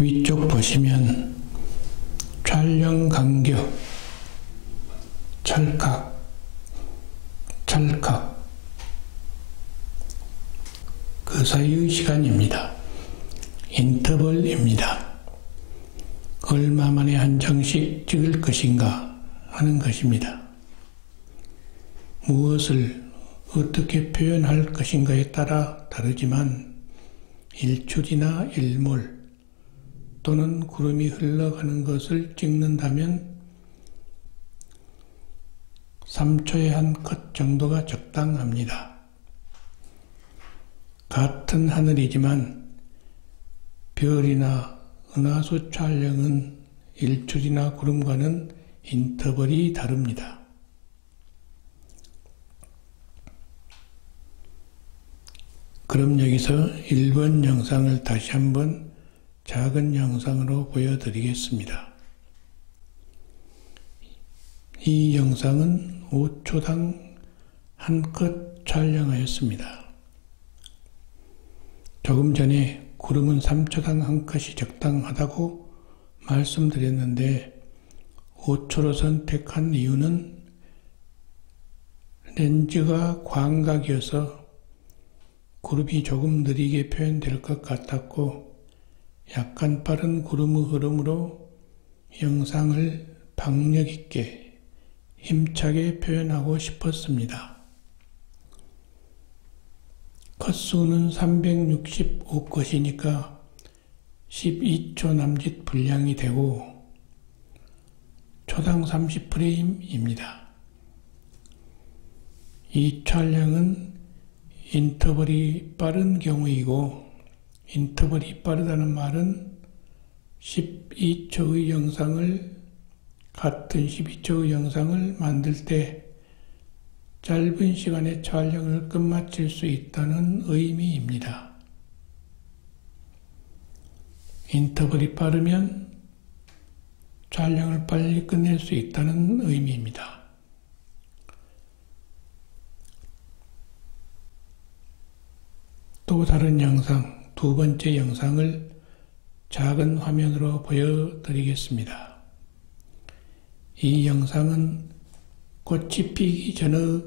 위쪽 보시면 촬영 간격, 찰칵, 찰칵, 그 사이의 시간입니다. 인터벌입니다. 얼마 만에 한 장씩 찍을 것인가 하는 것입니다. 무엇을 어떻게 표현할 것인가에 따라 다르지만 일출이나 일몰 또는 구름이 흘러가는 것을 찍는다면 3초에 한 컷 정도가 적당합니다. 같은 하늘이지만 별이나 은하수 촬영은 일출이나 구름과는 인터벌이 다릅니다. 그럼 여기서 1번 영상을 다시 한번 작은 영상으로 보여드리겠습니다. 이 영상은 5초당 한 컷 촬영하였습니다. 조금 전에 구름은 3초당 한 컷이 적당하다고 말씀드렸는데 5초로 선택한 이유는 렌즈가 광각이어서 구름이 조금 느리게 표현될 것 같았고 약간 빠른 구름의 흐름으로 영상을 박력 있게 힘차게 표현하고 싶었습니다. 컷수는 365컷이니까 12초 남짓 분량이 되고 초당 30프레임입니다. 이 촬영은 인터벌이 빠른 경우이고 인터벌이 빠르다는 말은 12초의 영상을 같은 12초의 영상을 만들 때 짧은 시간에 촬영을 끝마칠 수 있다는 의미입니다. 인터벌이 빠르면 촬영을 빨리 끝낼 수 있다는 의미입니다. 또 다른 영상, 두 번째 영상을 작은 화면으로 보여드리겠습니다. 이 영상은 꽃이 피기 전의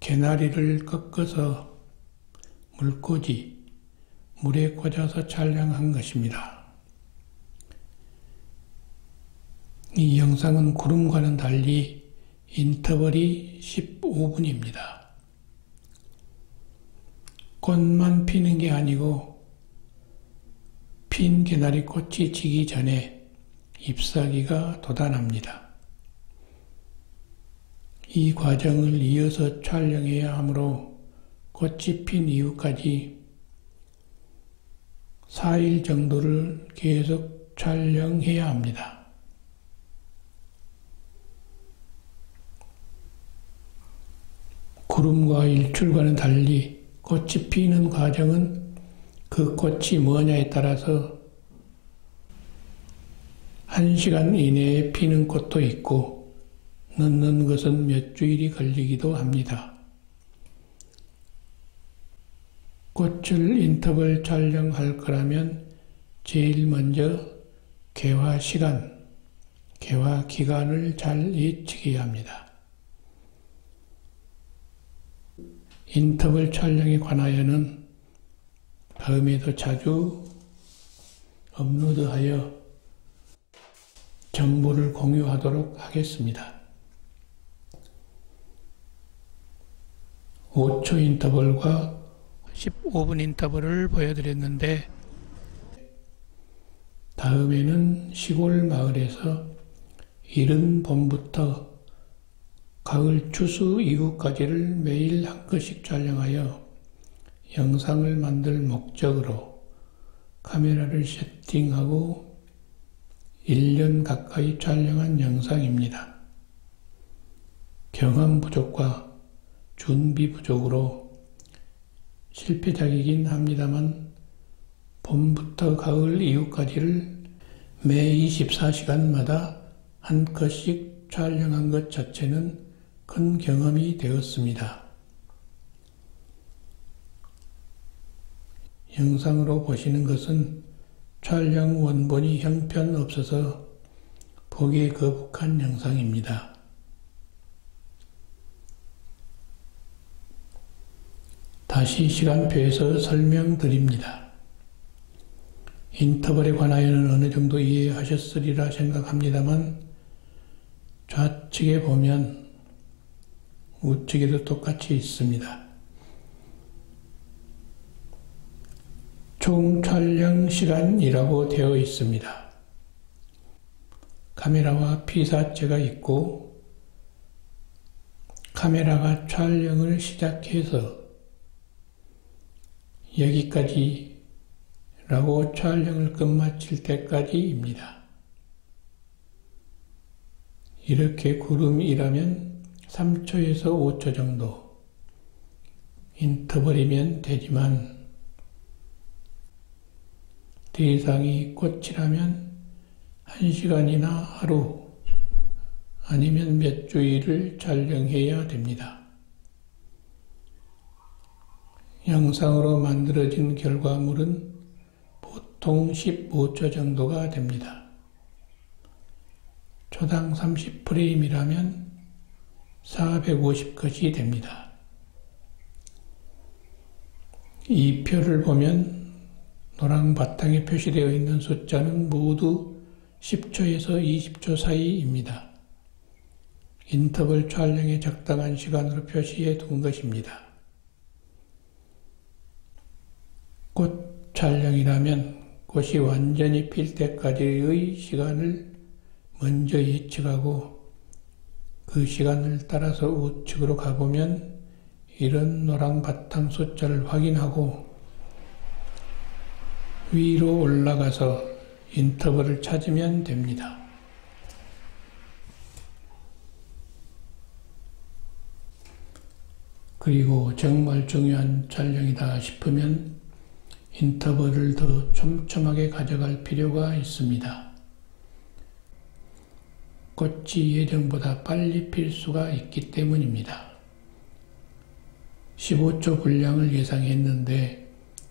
개나리를 꺾어서 물꽂이, 물에 꽂아서 촬영한 것입니다. 이 영상은 구름과는 달리 인터벌이 15분입니다. 꽃만 피는 게 아니고 핀 개나리 꽃이 지기 전에 잎사귀가 돋아납니다. 이 과정을 이어서 촬영해야 하므로 꽃이 핀 이후까지 4일 정도를 계속 촬영해야 합니다. 구름과 일출과는 달리 꽃이 피는 과정은 그 꽃이 뭐냐에 따라서 1시간 이내에 피는 꽃도 있고 늦는 것은 몇 주일이 걸리기도 합니다. 꽃을 인터벌 촬영할 거라면 제일 먼저 개화 시간, 개화 기간을 잘 예측해야 합니다. 인터벌 촬영에 관하여는 다음에도 자주 업로드하여 정보를 공유하도록 하겠습니다. 5초 인터벌과 15분 인터벌을 보여드렸는데 다음에는 시골 마을에서 이른 봄부터 가을 추수 이후까지를 매일 한 컷씩 촬영하여 영상을 만들 목적으로 카메라를 세팅하고 1년 가까이 촬영한 영상입니다. 경험 부족과 준비 부족으로 실패작이긴 합니다만 봄부터 가을 이후까지를 매 24시간마다 한 컷씩 촬영한 것 자체는 큰 경험이 되었습니다. 영상으로 보시는 것은 촬영 원본이 형편없어서 보기 거북한 영상입니다. 다시 시간표에서 설명드립니다. 인터벌에 관하여는 어느 정도 이해하셨으리라 생각합니다만 좌측에 보면 우측에도 똑같이 있습니다. 총 촬영 시간이라고 되어 있습니다. 카메라와 피사체가 있고 카메라가 촬영을 시작해서 여기까지 라고 촬영을 끝마칠 때까지입니다. 이렇게 구름이라면 3초에서 5초 정도 인터벌이면 되지만 대상이 꽃이라면 1시간이나 하루 아니면 몇 주일을 촬영해야 됩니다. 영상으로 만들어진 결과물은 보통 15초 정도가 됩니다. 초당 30프레임이라면 450컷이 됩니다. 이 표를 보면 노랑 바탕에 표시되어 있는 숫자는 모두 10초에서 20초 사이입니다. 인터벌 촬영에 적당한 시간으로 표시해 둔 것입니다. 꽃 촬영이라면 꽃이 완전히 필 때까지의 시간을 먼저 예측하고 그 시간을 따라서 우측으로 가보면 이런 노랑 바탕 숫자를 확인하고 위로 올라가서 인터벌을 찾으면 됩니다. 그리고 정말 중요한 촬영이다 싶으면 인터벌을 더 촘촘하게 가져갈 필요가 있습니다. 꽃이 예정보다 빨리 필 수가 있기 때문입니다. 15초 분량을 예상했는데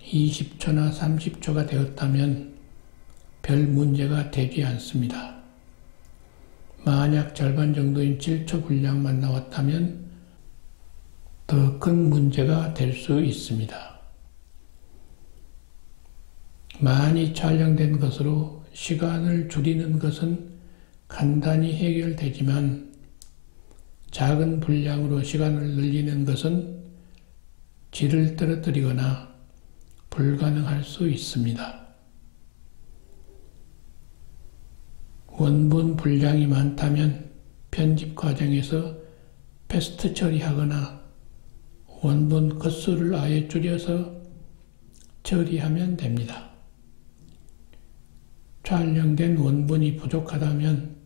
20초나 30초가 되었다면 별 문제가 되지 않습니다. 만약 절반 정도인 7초 분량만 나왔다면 더 큰 문제가 될 수 있습니다. 많이 촬영된 것으로 시간을 줄이는 것은 간단히 해결되지만 작은 분량으로 시간을 늘리는 것은 질을 떨어뜨리거나 불가능할 수 있습니다. 원본 분량이 많다면 편집 과정에서 패스트 처리하거나 원본 컷수를 아예 줄여서 처리하면 됩니다. 촬영된 원본이 부족하다면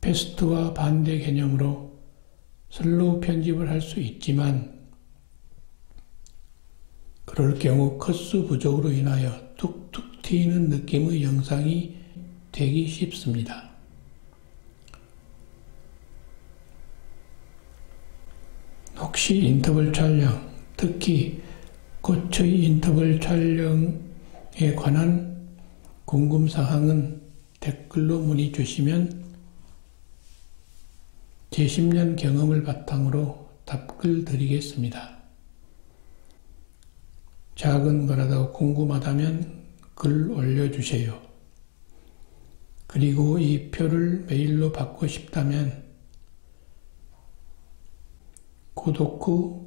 패스트와 반대 개념으로 슬로우 편집을 할 수 있지만 그럴 경우 컷수 부족으로 인하여 툭툭 튀는 느낌의 영상이 되기 쉽습니다. 혹시 인터벌 촬영, 특히 꽃의 인터벌 촬영에 관한 궁금사항은 댓글로 문의 주시면 제 10년 경험을 바탕으로 답글 드리겠습니다. 작은 거라도 궁금하다면 글 올려주세요. 그리고 이 표를 메일로 받고 싶다면 구독 후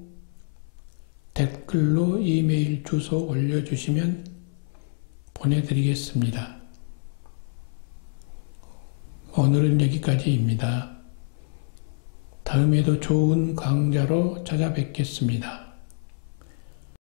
댓글로 이메일 주소 올려주시면 보내드리겠습니다. 오늘은 여기까지입니다. 다음에도 좋은 강좌로 찾아뵙겠습니다.